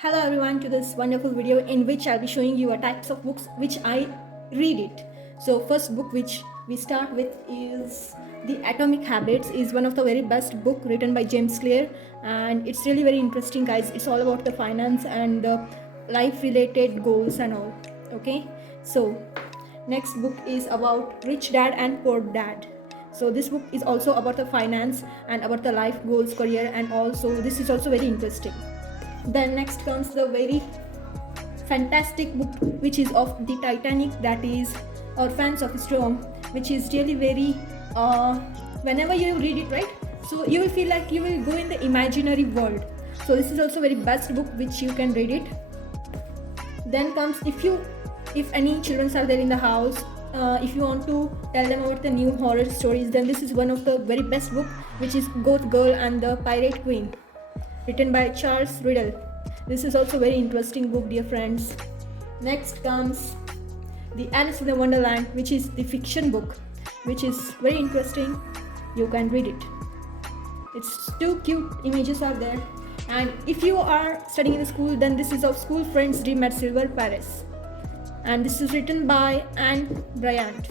Hello everyone to this wonderful video in which I'll be showing you a types of books which I read it. So first book which we start with is The Atomic Habits. Is one of the very best book written by James Clear, and it's really very interesting, guys. It's all about the finance and the life related goals and all. Okay, so next book is about Rich Dad and Poor Dad. So this book is also about the finance and about the life goals, career, and also this is also very interesting. Then next comes the very fantastic book which is of the Titanic, that is Orphans of Storm, which is really very whenever you read it, right, so you will feel like you will go in the imaginary world. So this is also very best book which you can read it. Then comes, if any children are there in the house, if you want to tell them about the new horror stories, then this is one of the very best book, which is Goth Girl and the Pirate Queen, written by Charles Riddle. This is also very interesting book, dear friends. Next comes The Alice in the Wonderland, which is the fiction book, which is very interesting. You can read it. It's two cute images are there. And if you are studying in the school, then this is of School Friends Dream at Silver Paris. And this is written by Anne Bryant.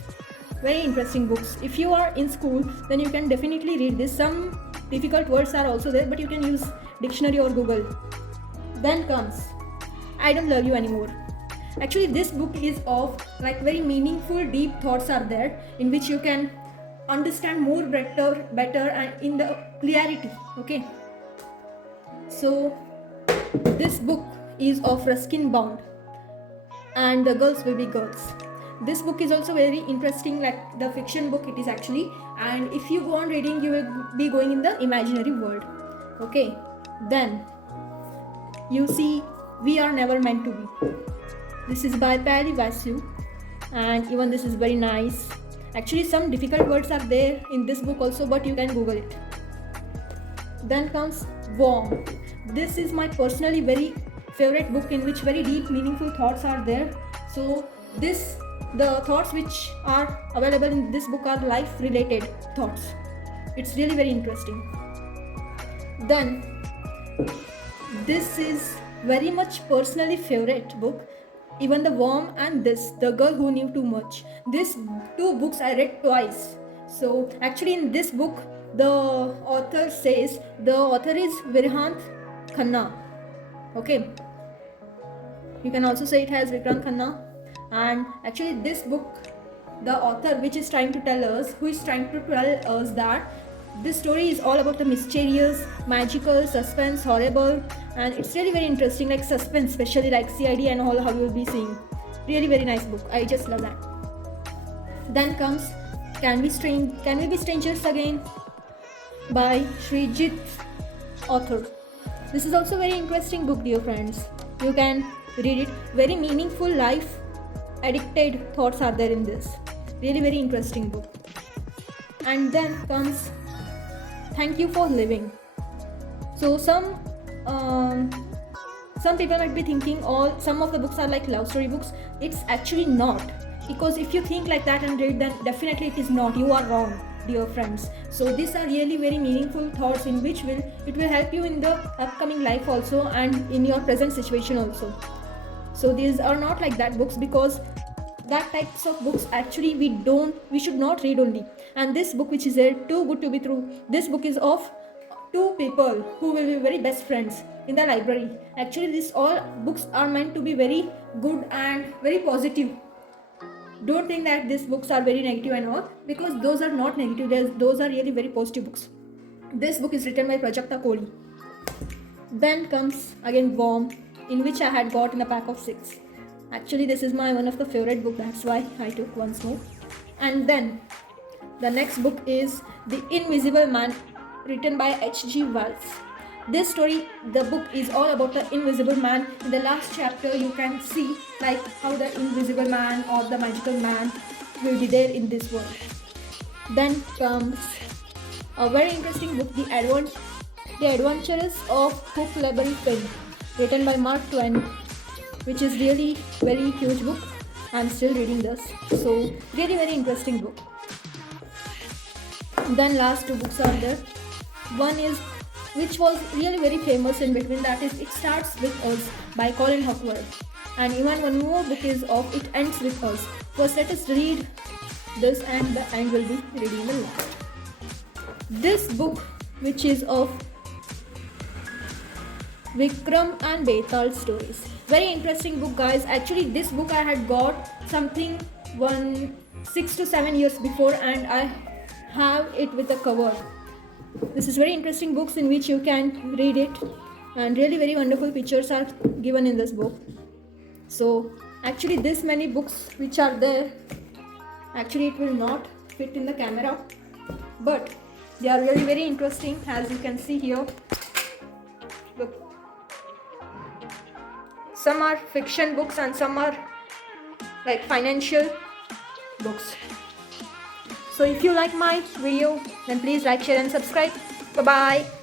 Very interesting books. If you are in school, then you can definitely read this. Some difficult words are also there, but you can use dictionary or Google. Then comes I Don't Love You Anymore. Actually, this book is of like very meaningful, deep thoughts are there in which you can understand more better and in the clarity. Okay. So this book is of Ruskin Bound, and The Girls Will Be Girls. This book is also very interesting, like the fiction book it is actually, and if you go on reading, you will be going in the imaginary world. Okay. Then you see We Are Never Meant to Be. This is by Perry Vasu, and even this is very nice. Actually, some difficult words are there in this book also, but you can Google it. Then comes Warm. This is my personally very favorite book in which very deep, meaningful thoughts are there. So the thoughts which are available in this book are life related thoughts. It's really very interesting. Then this is very much personally favorite book, even the Warm and this The Girl Who Knew Too Much. These two books I read twice. So actually in this book the author says the author is Vikrant Khanna. Okay, you can also say it has Vikrant Khanna. And actually this book, the author which is trying to tell us, who is trying to tell us that this story is all about the mysterious, magical, suspense, horrible, and it's really very interesting, like suspense, especially like CID and all, how you will be seeing. Really very nice book. I just love that. Then comes Can We Be Strangers Again by Srijit author. This is also very interesting book, dear friends. You can read it. Very meaningful life addicted thoughts are there in this. Really very interesting book. And then comes Thank You for Living. So some people might be thinking some of the books are like love story books. It's actually not, because if you think like that and read, then definitely it is not. You are wrong, dear friends. So these are really very meaningful thoughts in which it will help you in the upcoming life also and in your present situation also. So these are not like that books, because that types of books actually we should not read only. And this book which is there, Too Good to Be True, this book is of two people who will be very best friends in the library. Actually these all books are meant to be very good and very positive. Don't think that these books are very negative and all, because those are not negative. Those are really very positive books. This book is written by Prajakta Koli. Then comes again Warm, in which I had got in a pack of 6. Actually this is my one of the favorite book, that's why I took once more. And then the next book is The Invisible Man, written by H.G. Wells. This story, the book is all about the invisible man. In the last chapter you can see like how the invisible man or the magical man will be there in this world. Then comes a very interesting book, The Adventures of Huckleberry Finn, written by Mark Twain, which is really very huge book. I'm still reading this, so really very interesting book. Then last two books are there. One is which was really very famous in between, that is It Starts With Us by Colin Hoover. And even one more book is of It Ends With Us. First let us read this and the end will be reading the last. This book, which is of Vikram and Betal stories. Very interesting book, guys. Actually, this book I had got something 6 to 7 years before, and I have it with a cover. This is very interesting books in which you can read it, and really very wonderful pictures are given in this book. So actually this many books which are there, actually it will not fit in the camera, but they are really very interesting, as you can see here. Look, some are fiction books and some are like financial books. So if you like my video, then please like, share and subscribe. Bye bye.